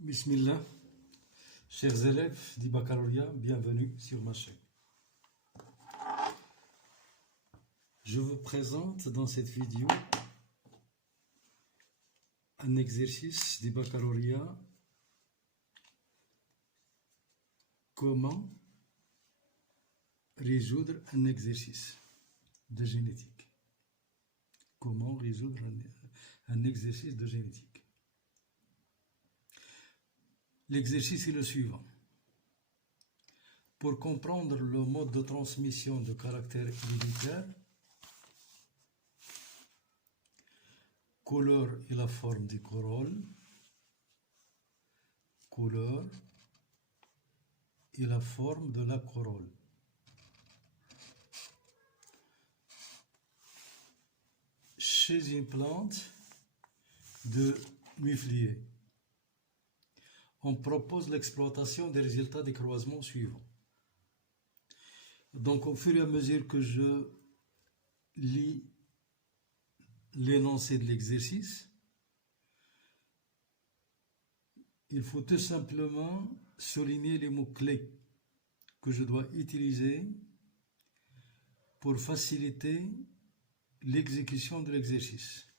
Bismillah, chers élèves du baccalauréat, bienvenue sur ma chaîne. Je vous présente dans cette vidéo un exercice du baccalauréat, comment résoudre un exercice de génétique. Comment résoudre un exercice de génétique. L'exercice est le suivant. Pour comprendre le mode de transmission de caractère héréditaire, couleur et la forme du corolle, couleur et la forme de la corolle. Chez une plante de muflier, on propose l'exploitation des résultats des croisements suivants. Donc, au fur et à mesure que je lis l'énoncé de l'exercice, il faut tout simplement souligner les mots-clés que je dois utiliser pour faciliter l'exécution de l'exercice.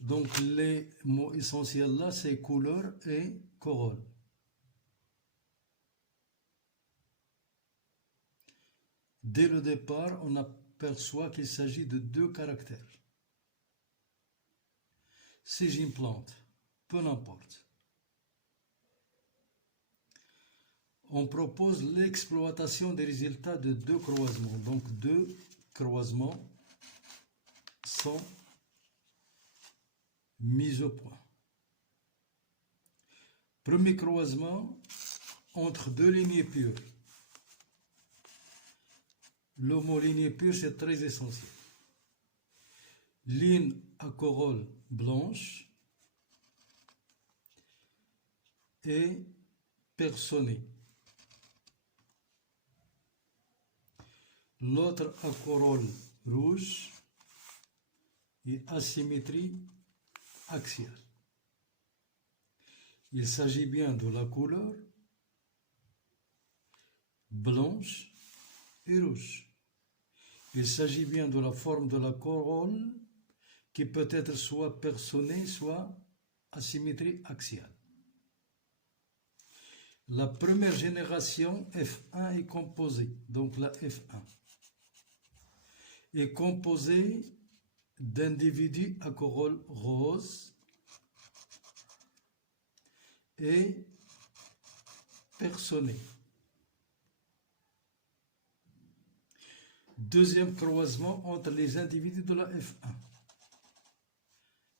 Donc, les mots essentiels là, c'est couleur et corolle. Dès le départ, on aperçoit qu'il s'agit de deux caractères. Si j'ai une plante, peu n'importe. On propose l'exploitation des résultats de deux croisements. Donc, deux croisements sont mis au point. Premier croisement entre deux lignées pures. Le mot lignée pure, c'est très essentiel. Ligne à corolle blanche et personnée. L'autre à corolle rouge et asymétrie axiale. Il s'agit bien de la couleur blanche et rouge. Il s'agit bien de la forme de la corolle qui peut être soit personnée, soit asymétrie axiale. La première génération F1 est composée, donc la F1, est composée d'individus à corolle rose et personnés. Deuxième croisement entre les individus de la F1.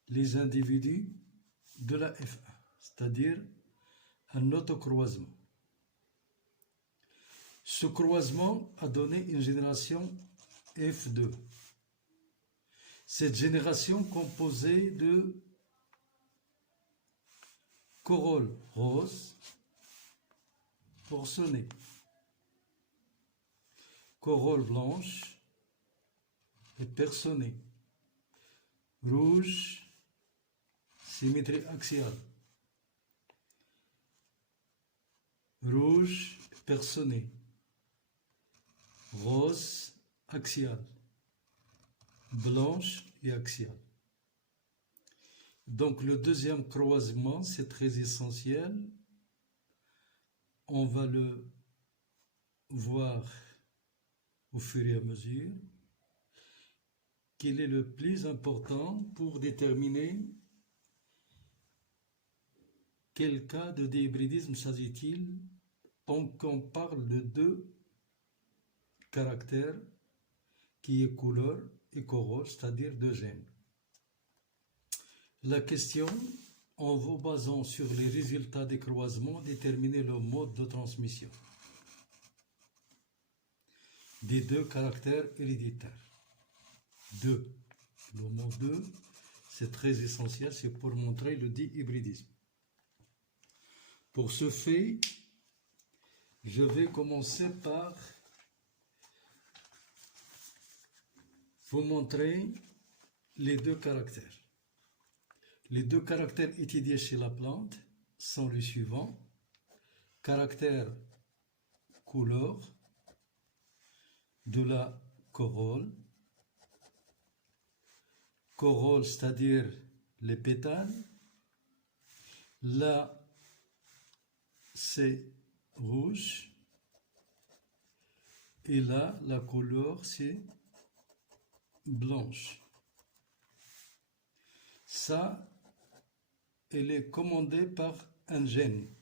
Les individus de la F1, c'est-à-dire un autocroisement. Ce croisement a donné une génération F2. Cette génération composée de corolle rose personnée, corolle blanche et personnée, rouge, symétrie axiale, rouge, personnée, rose, axiale, blanche et axiale. Donc le deuxième croisement, c'est très essentiel. On va le voir au fur et à mesure. Quel est le plus important pour déterminer quel cas de dihybridisme s'agit-il quand on parle de deux caractères qui est couleur et corolle, c'est-à-dire deux gènes. La question, en vous basant sur les résultats des croisements, déterminer le mode de transmission des deux caractères héréditaires. Deux. Le mot 2, c'est très essentiel, c'est pour montrer le dihybridisme. Pour ce fait, je vais commencer par vous montrer les deux caractères. Les deux caractères étudiés chez la plante sont les suivants. Caractère couleur de la corolle. Corolle, c'est-à-dire les pétales. Là, c'est rouge. Et là, la couleur, c'est blanche. Ça, elle est commandée par un gène,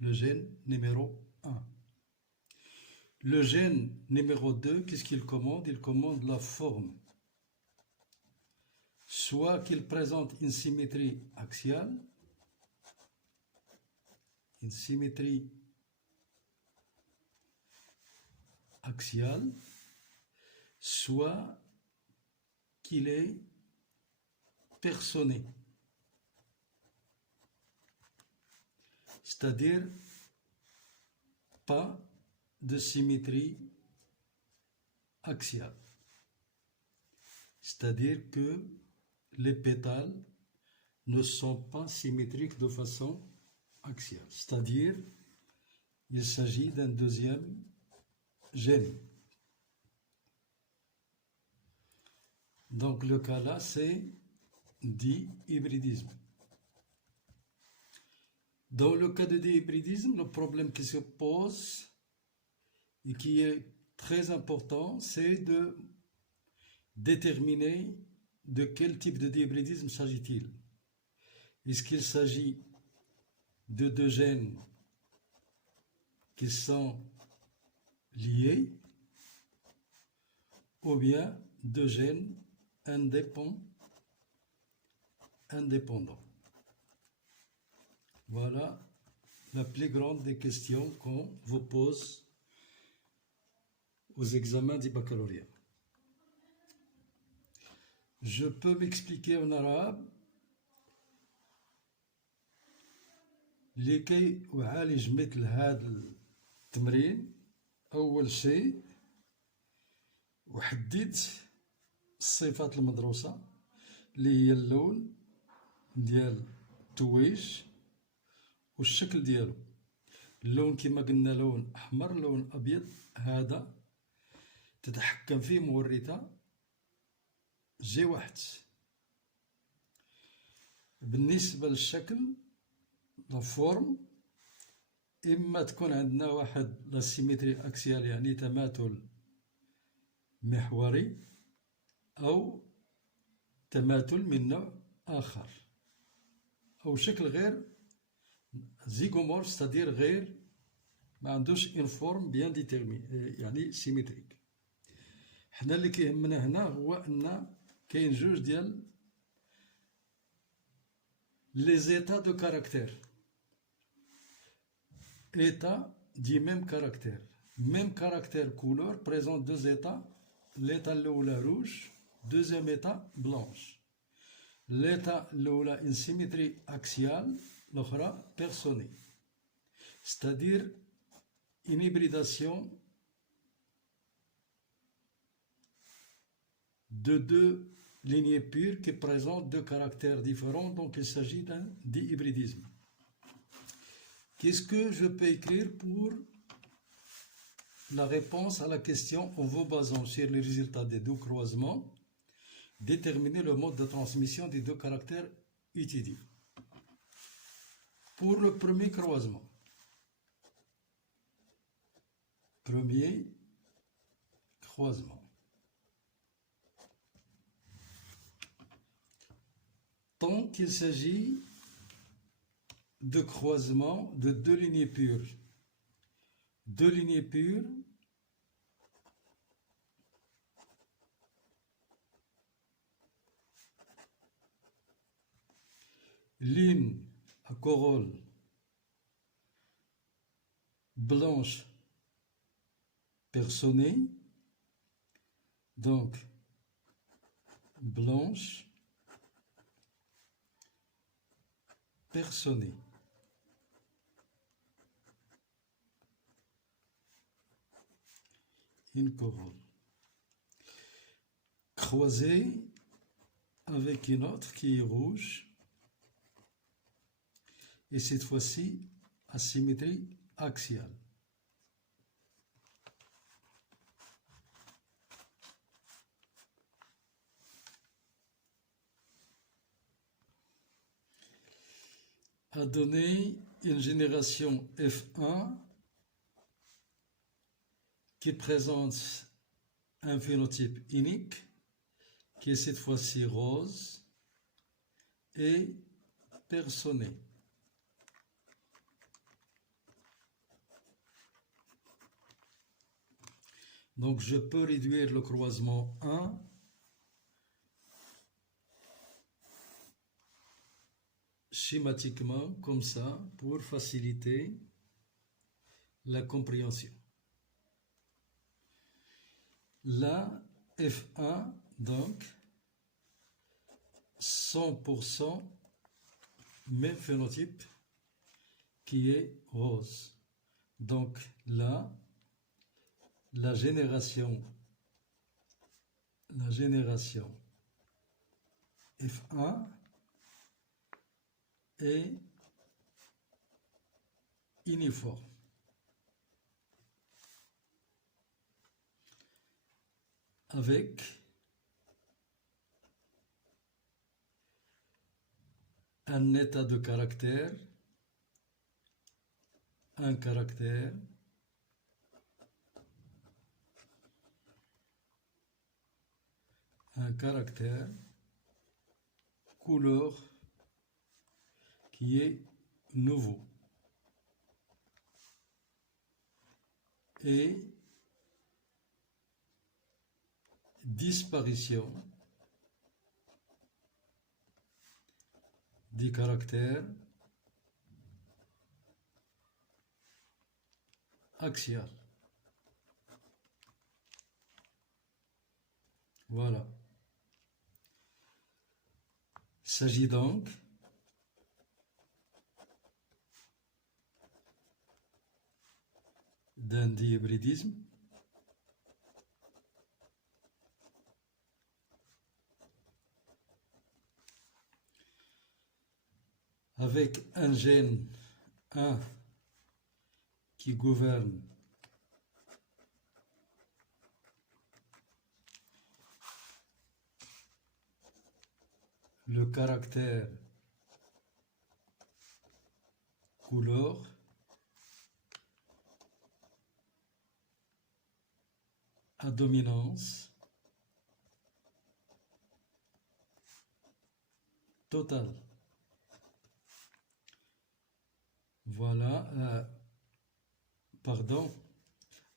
le gène numéro 1. Le gène numéro 2, qu'est-ce qu'il commande? Il commande la forme. Soit qu'il présente une symétrie axiale, soit qu'il est personné, c'est-à-dire pas de symétrie axiale, c'est-à-dire que les pétales ne sont pas symétriques de façon axiale, c'est-à-dire il s'agit d'un deuxième gène. Donc le cas là, c'est dihybridisme. Dans le cas de dihybridisme, le problème qui se pose et qui est très important, c'est de déterminer de quel type de dihybridisme s'agit-il. Est-ce qu'il s'agit de deux gènes qui sont liés ou bien deux gènes indépendants? Voilà la plus grande des questions qu'on vous pose aux examens du baccalauréat. Je peux m'expliquer en arabe. لكي أعالج مثل هذا التمرين أول شيء أحدد الصفات المدروسة اللي هي اللون ديال التويج والشكل ديالو. اللون كما قلنا لون أحمر، لون أبيض، هذا تتحكم فيه مورثة G1. بالنسبة للشكل لا فورم، إما تكون عندنا واحد لا سيمتري أكسيال يعني تماثل محوري، أو تماثل من نوع آخر، أو شكل غير زيغومورف، ستادير غير ما عندوش اون فورم بيان ديتيرمي يعني سيمتريك. حنا اللي كيهمنا هنا هو أن كاين جوج ديال لي زيتا دو كاركتير، état du même caractère. Même caractère couleur présente deux états. L'état الأولى rouge, deuxième état blanche. L'état الأولى une symétrie axiale, l'autre personnée. C'est-à-dire une hybridation de deux lignées pures qui présentent deux caractères différents, donc il s'agit d'un dihybridisme. Qu'est-ce que je peux écrire pour la réponse à la question en vous basant sur les résultats des deux croisements, déterminer le mode de transmission des deux caractères étudiés. Pour le premier croisement, tant qu'il s'agit de croisement de deux lignées pures. Deux lignées pures ligne à corolle blanche personnée, donc blanche personnée. Une corolle croisée avec une autre qui est rouge et cette fois-ci asymétrie axiale. A donné une génération F1 qui présente un phénotype unique qui est cette fois-ci rose et personné. Donc je peux réduire le croisement 1 schématiquement comme ça pour faciliter la compréhension. Là, F1, donc, 100% même phénotype qui est rose. Donc là, la génération F1 est uniforme. Avec un état de caractère, un caractère, couleur qui est nouveau et disparition du caractère axial. Voilà. Il s'agit donc d'un dihybridisme avec un gène 1 qui gouverne le caractère couleur à dominance totale. Voilà,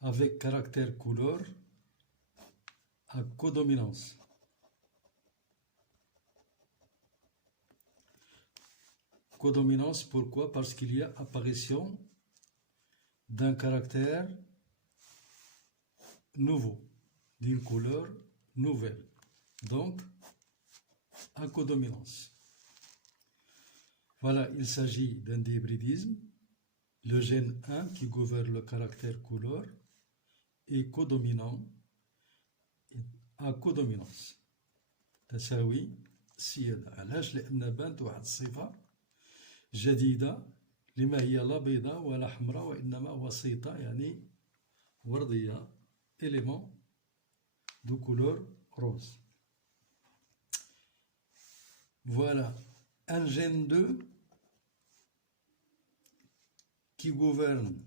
avec caractère couleur à codominance. Codominance, pourquoi? Parce qu'il y a apparition d'un caractère nouveau, d'une couleur nouvelle. Donc, à codominance. Voilà, il s'agit d'un dihybridisme. Le gène 1 qui gouverne le caractère couleur est codominant à codominance. تساوي سيادة. علاش؟ لأن بانت واحد الصفة جديدة لما هي لا بيضاء ولا حمراء وإنما وسيطة يعني وردية élément de couleur rose. Voilà, un gène 2 qui gouverne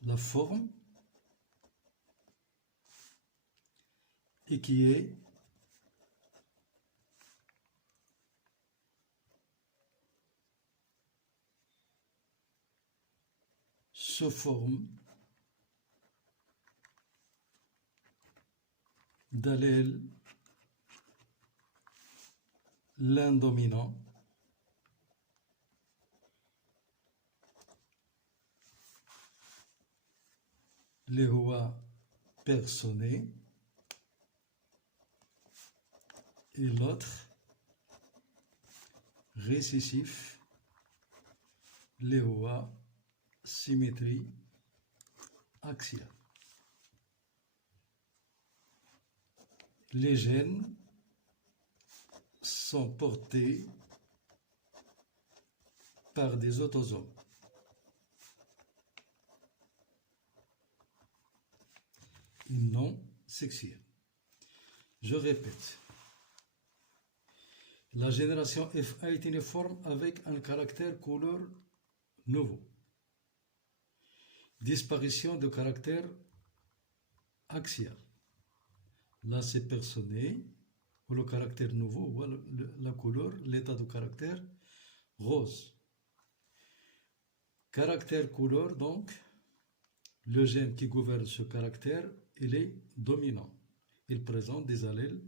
la forme et qui est sous forme d'allèle l'un dominant اللي هو personné et l'autre récessif اللي هو symétrie axiale. Les gènes sont portés par des autosomes. Non sexuels. Je répète. La génération FA est uniforme avec un caractère couleur nouveau. Disparition de caractère axial. Là, c'est personné, ou le caractère nouveau, ou la couleur, l'état de caractère rose. Caractère couleur, donc, le gène qui gouverne ce caractère, il est dominant. Il présente des allèles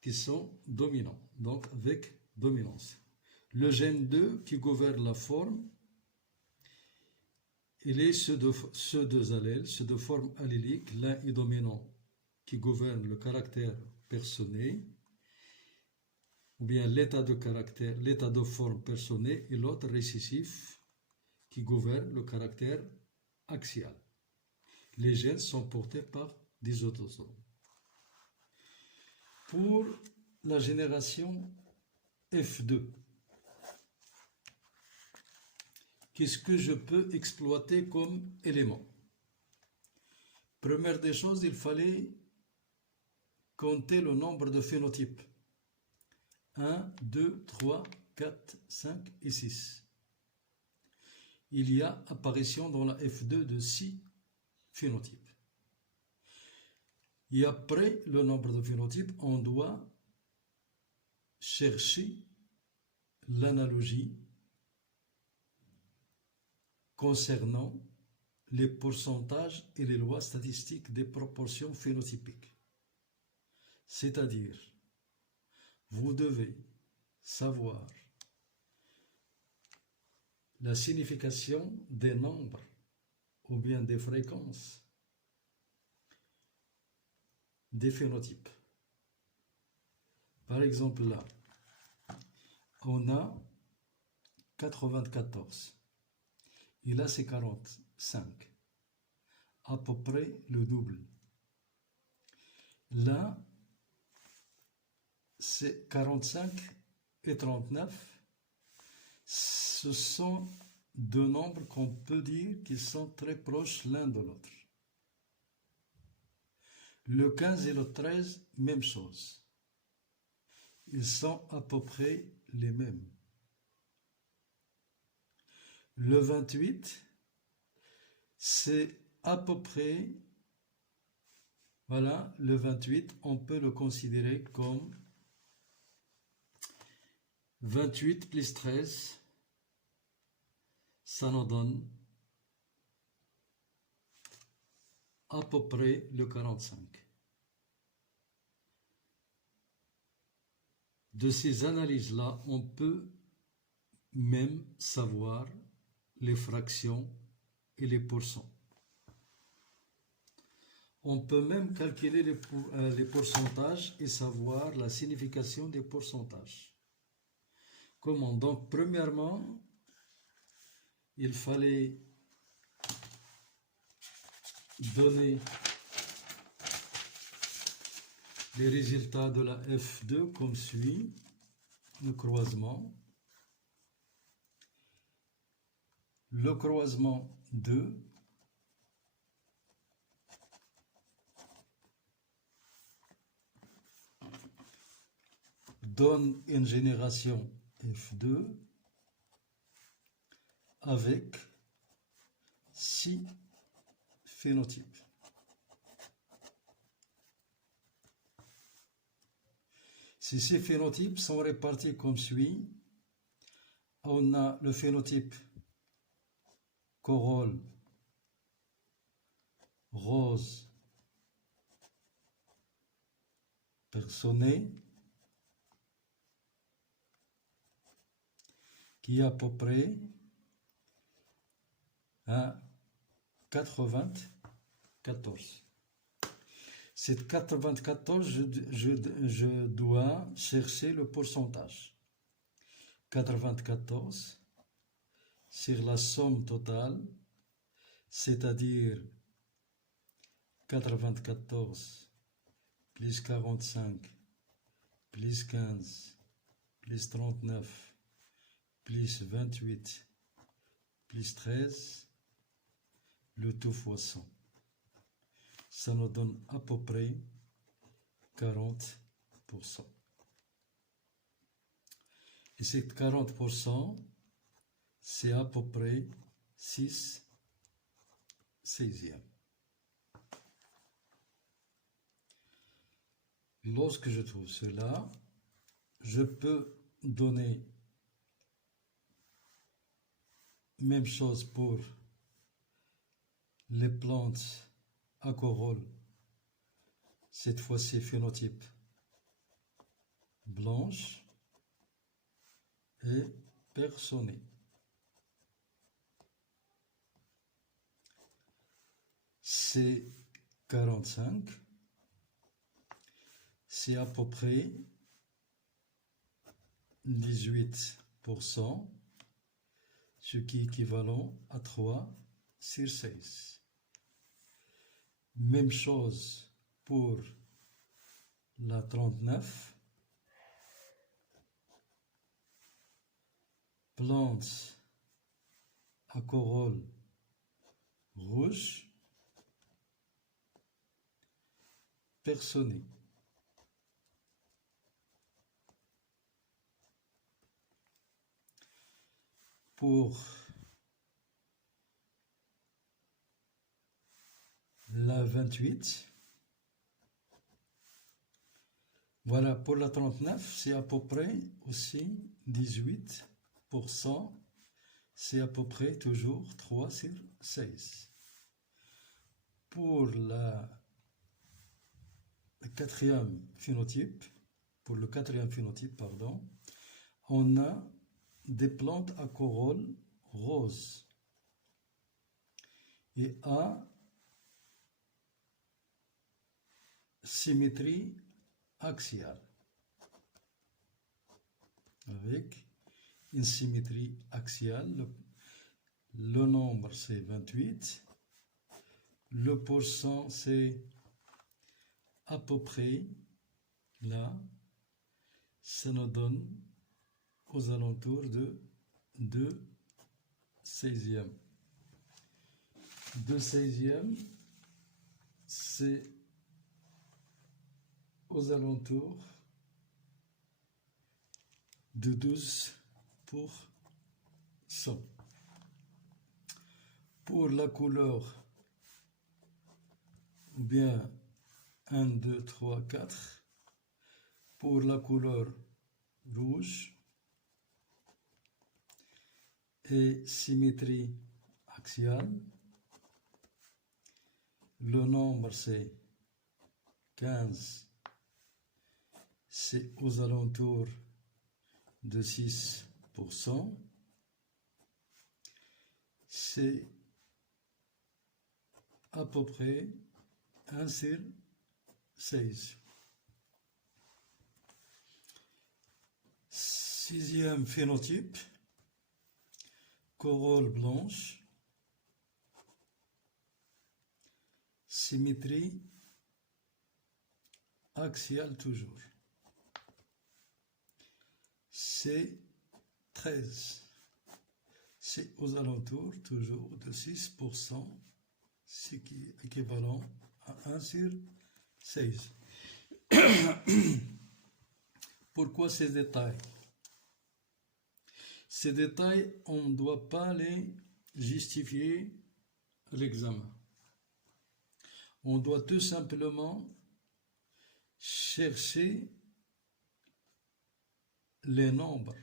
qui sont dominants, donc avec dominance. Le gène 2 qui gouverne la forme, il est ceux deux allèles, ceux de forme allélique, l'un est dominant qui gouverne le caractère personné, ou bien l'état de caractère, l'état de forme personné, et l'autre récessif qui gouverne le caractère axial. Les gènes sont portés par des autosomes. Pour la génération F2, qu'est-ce que je peux exploiter comme élément? Première des choses, il fallait compter le nombre de phénotypes. 1, 2, 3, 4, 5 et 6. Il y a apparition dans la F2 de 6 phénotypes. Et après le nombre de phénotypes, on doit chercher l'analogie concernant les pourcentages et les lois statistiques des proportions phénotypiques. C'est-à-dire, vous devez savoir la signification des nombres ou bien des fréquences des phénotypes. Par exemple, là, on a 94. Et là, c'est 45. À peu près le double. Là, c'est 45 et 39. Ce sont deux nombres qu'on peut dire qu'ils sont très proches l'un de l'autre. Le 15 et le 13, même chose. Ils sont à peu près les mêmes. Le 28, c'est à peu près, voilà, le 28, on peut le considérer comme 28 plus 13, ça nous donne à peu près le 45. De ces analyses-là, on peut même savoir les fractions et les pourcents. On peut même calculer les pourcentages et savoir la signification des pourcentages. Comment? Donc, premièrement, il fallait donner les résultats de la F2 comme suit, le croisement. Le croisement 2 donne une génération F2 avec 6 phénotypes. Ces 6 phénotypes sont répartis comme suit. On a le phénotype corolle, rose, personné, qui est à peu près à 94. Cette 94, je dois chercher le pourcentage. 94 sur la somme totale, c'est-à-dire 94 plus 45 plus 15 plus 39 plus 28 plus 13, le tout fois 100. Ça nous donne à peu près 40%. Et ces 40%, c'est à peu près 6 16e. Lorsque je trouve cela, je peux donner même chose pour les plantes à corolle, cette fois-ci phénotype blanche et personné. C'est 45, c'est à peu près 18%, ce qui est équivalent à 3 sur 16. Même chose pour la 39, plante à corolle rouge, personné. Pour la 28, voilà, pour la 39, c'est à peu près aussi 18%, c'est à peu près toujours 3 sur 16. Pour le quatrième phénotype, on a des plantes à corolle rose et à symétrie axiale, avec une symétrie axiale. Le nombre c'est 28, le pourcent c'est à peu près là, ça nous donne aux alentours de 2 16e. 2 16e, c'est aux alentours de 12%. Pour la couleur, ou bien 1, 2, 3, 4, pour la couleur rouge et symétrie axiale, le nombre c'est 15, c'est aux alentours de 6%, c'est à peu près 1 sur 16. Sixième phénotype, corolle blanche, symétrie axiale toujours. C'est 13. C'est aux alentours toujours de 6%, ce qui est équivalent à 1 sur 16. Pourquoi ces détails? Ces détails, on ne doit pas les justifier à l'examen. On doit tout simplement chercher les nombres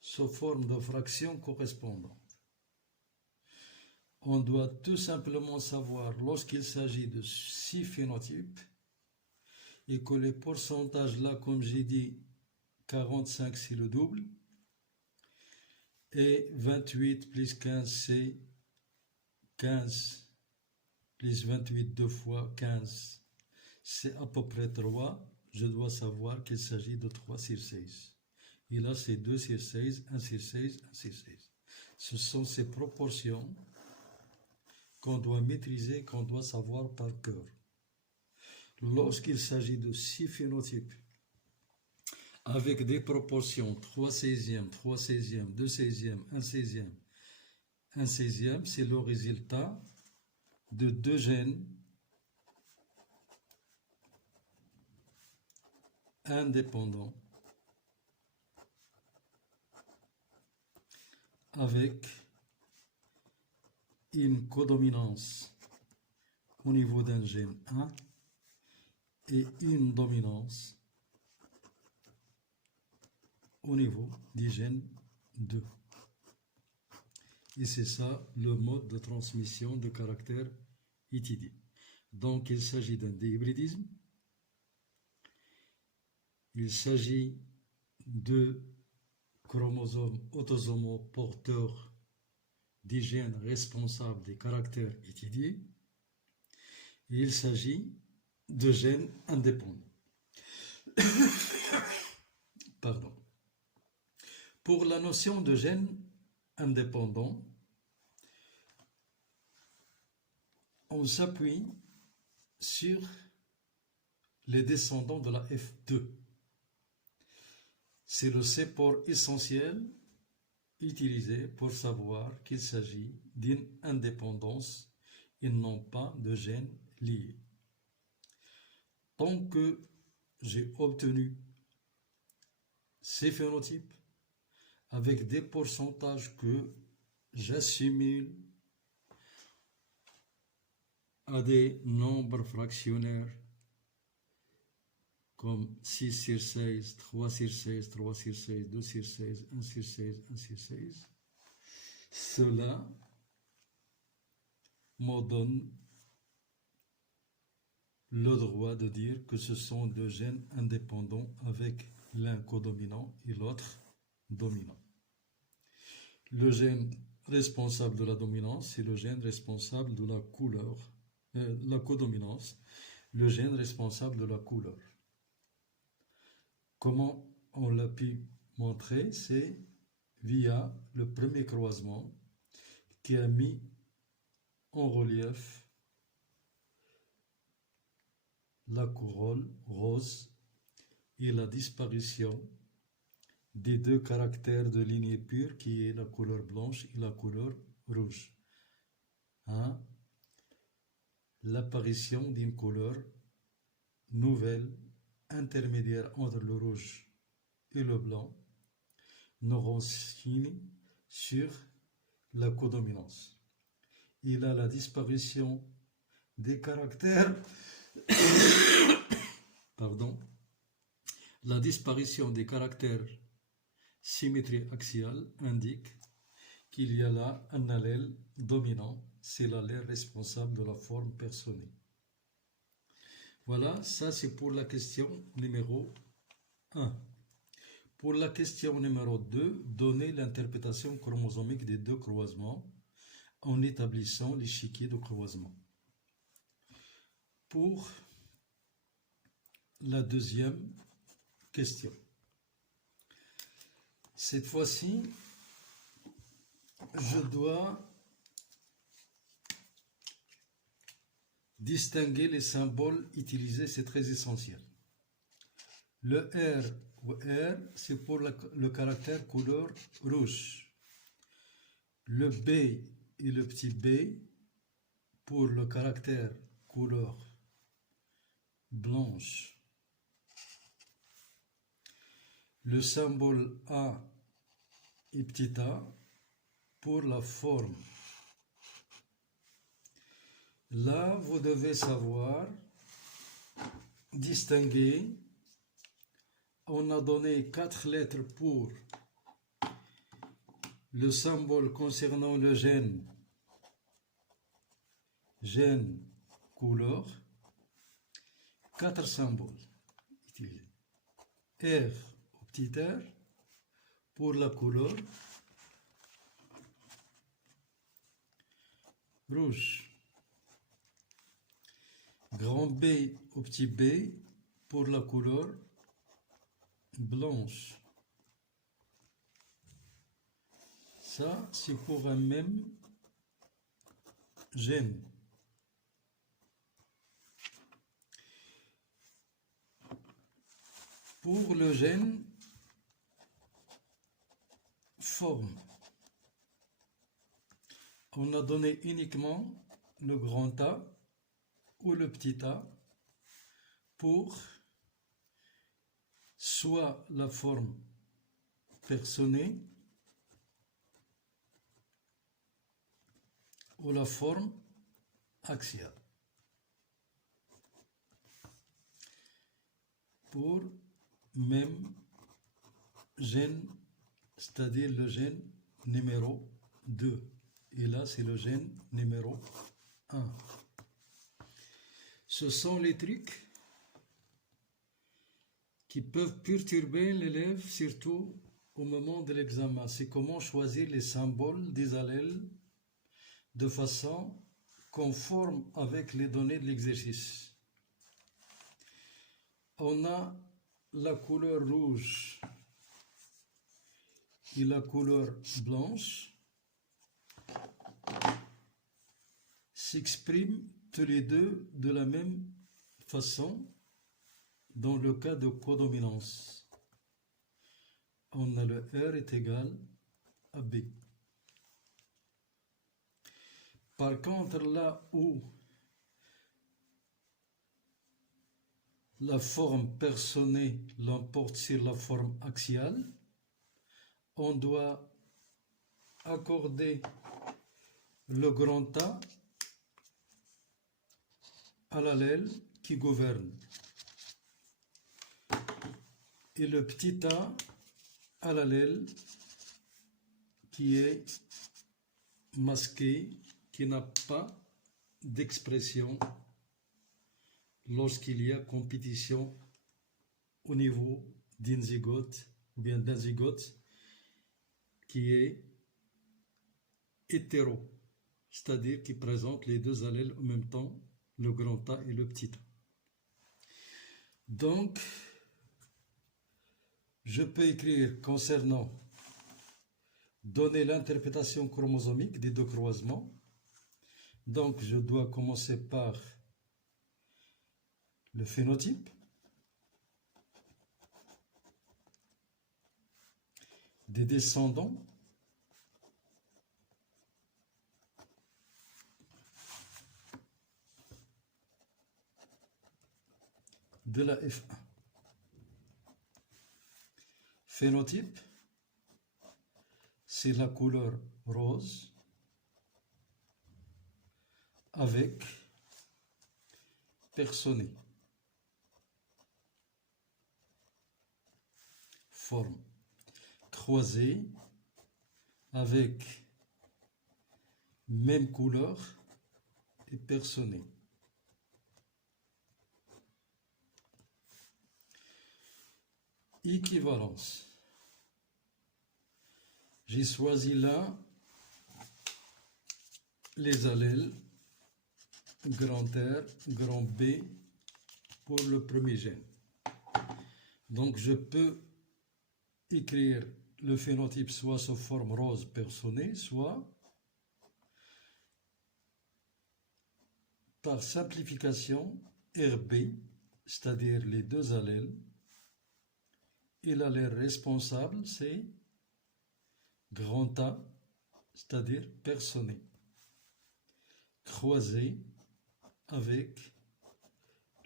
sous forme de fractions correspondantes. On doit tout simplement savoir, lorsqu'il s'agit de 6 phénotypes, et que les pourcentages là, comme j'ai dit, 45 c'est le double, et 28 plus 15 c'est 15, plus 28 deux fois 15, c'est à peu près 3, je dois savoir qu'il s'agit de 3 sur 16. Et là c'est 2 sur 16, 1 sur 16, 1 sur 16. Ce sont ces proportions qu'on doit maîtriser, qu'on doit savoir par cœur. Lorsqu'il s'agit de 6 phénotypes avec des proportions 3 16e, 3 16e, 2 16e, 1 16e, 1 16e, c'est le résultat de deux gènes indépendants avec une codominance au niveau d'un gène 1 et une dominance au niveau du gène 2. Et c'est ça le mode de transmission de caractère étudié. Donc il s'agit d'un déhybridisme. Il s'agit de chromosomes autosomaux porteurs des gènes responsables des caractères étudiés. Et il s'agit de gènes indépendants. Pardon. Pour la notion de gènes indépendants, on s'appuie sur les descendants de la F2. C'est le support essentiel utilisé pour savoir qu'il s'agit d'une indépendance et non pas de gènes liés. Tant que j'ai obtenu ces phénotypes avec des pourcentages que j'assimile à des nombres fractionnaires comme 6 sur 16, 3 sur 16, 3 sur 16, 2 sur 16, 1 sur 16, 1 sur 16, cela me donne le droit de dire que ce sont deux gènes indépendants avec l'un codominant et l'autre dominant. Le gène responsable de la dominance, c'est le gène responsable de la couleur, la codominance, le gène responsable de la couleur. Comment on l'a pu montrer, c'est via le premier croisement qui a mis en relief la corolle rose et la disparition des deux caractères de lignée pure qui est la couleur blanche et la couleur rouge. Hein? L'apparition d'une couleur nouvelle intermédiaire entre le rouge et le blanc nous renseigne sur la codominance. Il a la disparition des caractères pardon, la disparition des caractères symétrie axiale indique qu'il y a là un allèle dominant, c'est l'allèle responsable de la forme personnée. Voilà, ça c'est pour la question numéro 1. Pour la question numéro 2, donner l'interprétation chromosomique des deux croisements en établissant l'échiquier de croisement. Pour la deuxième question. Cette fois-ci, je dois distinguer les symboles utilisés, c'est très essentiel. Le R ou R, c'est pour le caractère couleur rouge. Le B et le petit b pour le caractère couleur blanche. Le symbole A et petit a pour la forme. Là, vous devez savoir distinguer. On a donné 4 lettres pour le symbole concernant le gène couleur. 4 symboles utilisés. R au petit r pour la couleur rouge. Grand B au petit b pour la couleur blanche. Ça, c'est pour un même gène. Pour le gène forme. On a donné uniquement le grand A ou le petit a pour soit la forme personnée ou la forme axiale. Pour même gène, c'est-à-dire le gène numéro 2. Et là, c'est le gène numéro 1. Ce sont les trucs qui peuvent perturber l'élève, surtout au moment de l'examen. C'est comment choisir les symboles des allèles de façon conforme avec les données de l'exercice. On a la couleur rouge et la couleur blanche s'expriment tous les deux de la même façon dans le cas de codominance. On a le R est égal à B. Par contre, là où la forme personnée l'emporte sur la forme axiale, on doit accorder le grand A à l'allèle qui gouverne et le petit a à l'allèle qui est masqué, qui n'a pas d'expression lorsqu'il y a compétition au niveau d'une zygote ou bien d'un zygote qui est hétéro, c'est-à-dire qui présente les deux allèles en même temps, le grand A et le petit a. Donc, je peux écrire concernant donner l'interprétation chromosomique des deux croisements. Donc, je dois commencer par le phénotype. Des descendants. De la F1. Phénotype, c'est la couleur rose avec personné. Forme croisée avec même couleur et personné. Équivalence. J'ai choisi là les allèles grand R, grand B pour le premier gène. Donc je peux écrire le phénotype soit sous forme rose personnée, soit par simplification RB, c'est-à-dire les deux allèles, et l'allèle responsable c'est grand A, c'est-à-dire personné, croisé avec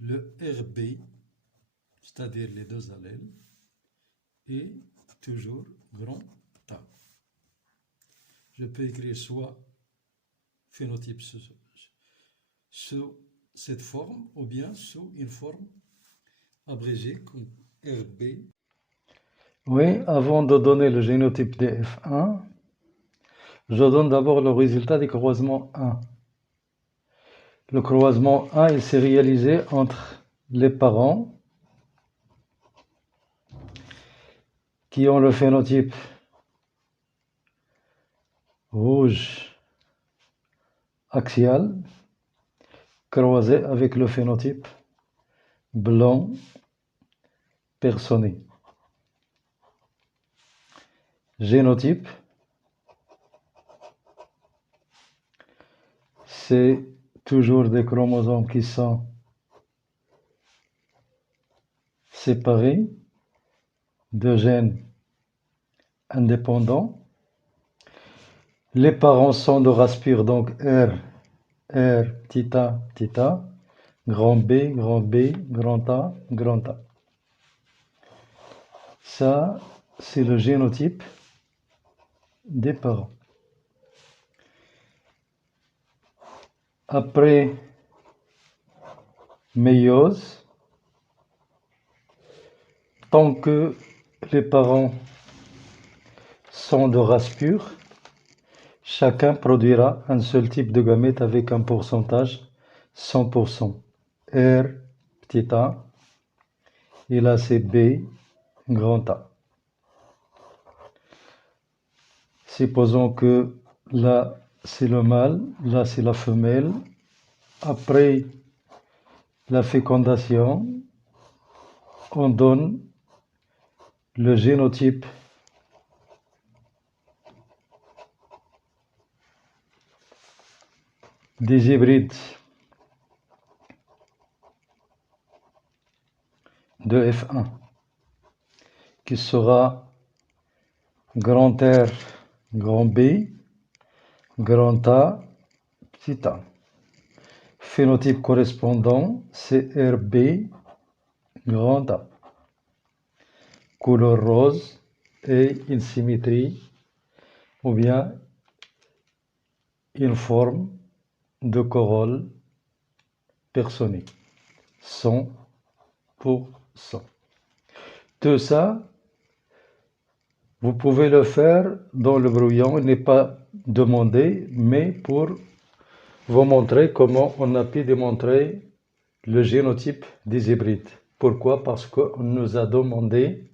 le RB, c'est-à-dire les deux allèles, et toujours grand A. Je peux écrire soit phénotype sous cette forme ou bien sous une forme abrégée comme RB. Oui, avant de donner le génotype de F1, je donne d'abord le résultat du croisement 1. Le croisement 1, il s'est réalisé entre les parents qui ont le phénotype rouge axial croisé avec le phénotype blanc personné. Génotype, c'est toujours des chromosomes qui sont séparés de gènes indépendants Les parents sont de race pure, donc R, R, petit a, petit a, grand B, grand A, grand A. Ça, c'est le génotype des parents. Après méiose, tant que les parents sont de race pure, chacun produira un seul type de gamète avec un pourcentage 100%. R, petit a, et là c'est B, grand A. Supposons que là c'est le mâle, là c'est la femelle. Après la fécondation, on donne le génotype des hybrides de F1 qui sera grand R, grand B, grand A, petit a. Phénotype correspondant, c'est RB, grand A. Couleur rose et une symétrie ou bien une forme de corolle personnique. 100%. Tout ça, vous pouvez le faire dans le brouillon, il n'est pas demandé, mais pour vous montrer comment on a pu démontrer le génotype des hybrides. Pourquoi? Parce qu'on nous a demandé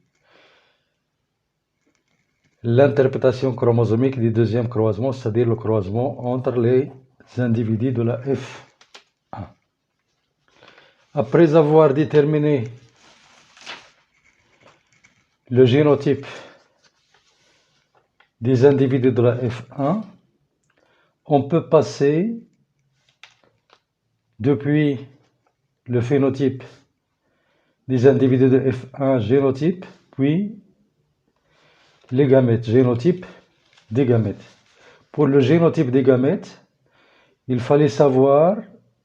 l'interprétation chromosomique du deuxième croisement, c'est-à-dire le croisement entre les individus de la F1. Après avoir déterminé le génotype des individus de la F1, on peut passer depuis le phénotype des individus de F1 génotype, puis les gamètes, génotype des gamètes. Pour le génotype des gamètes, il fallait savoir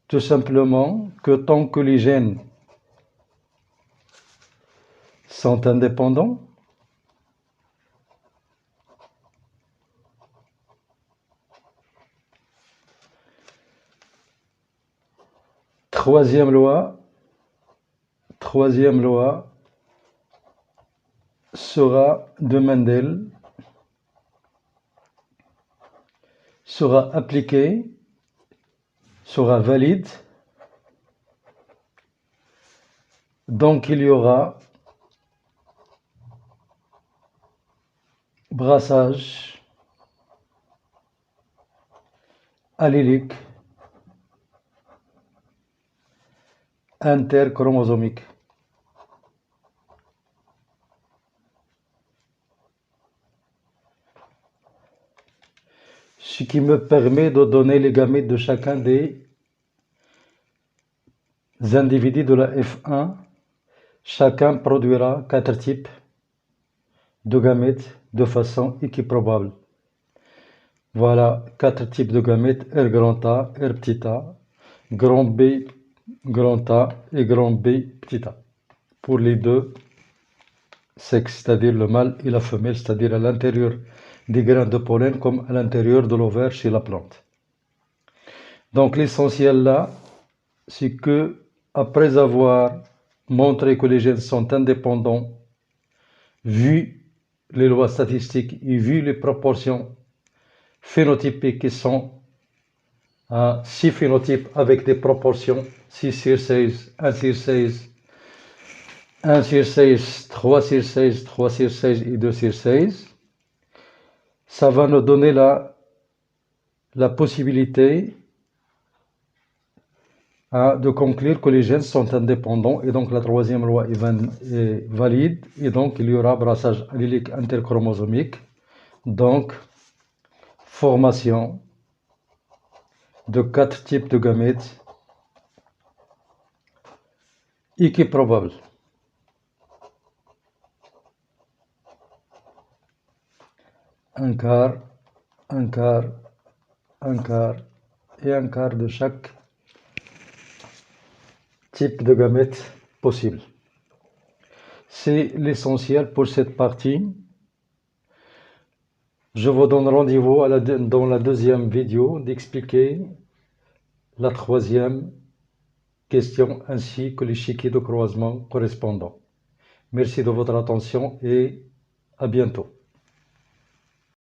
tout simplement que tant que les gènes sont indépendants, troisième loi sera de Mendel, sera appliquée, sera valide. Donc il y aura brassage allélique interchromosomique. Ce qui me permet de donner les gamètes de chacun des individus de la F1. Chacun produira 4 types de gamètes de façon équiprobable. Voilà 4 types de gamètes, R grand A, R petit a, grand B grand A et grand B petit a. Pour les deux sexes, c'est-à-dire le mâle et la femelle, c'est-à-dire à l'intérieur des grains de pollen comme à l'intérieur de l'ovaire chez la plante. Donc l'essentiel là, c'est que après avoir montré que les gènes sont indépendants, vu les lois statistiques et vu les proportions phénotypiques qui sont à 6 phénotypes avec des proportions 6 sur 16, 1 sur 16, 1 sur 16, 3 sur 16, 3 sur 16 et 2 sur 16, ça va nous donner la possibilité de conclure que les gènes sont indépendants et donc la troisième loi est valide et donc il y aura brassage allélique interchromosomique, donc formation de 4 types de gamètes équiprobables. Un quart un quart, un quart et un quart de chaque type de gamète possible. C'est l'essentiel pour cette partie. Je vous donne rendez-vous dans la deuxième vidéo d'expliquer la troisième question ainsi que l'échiquier de croisement correspondant. Merci de votre attention et à bientôt.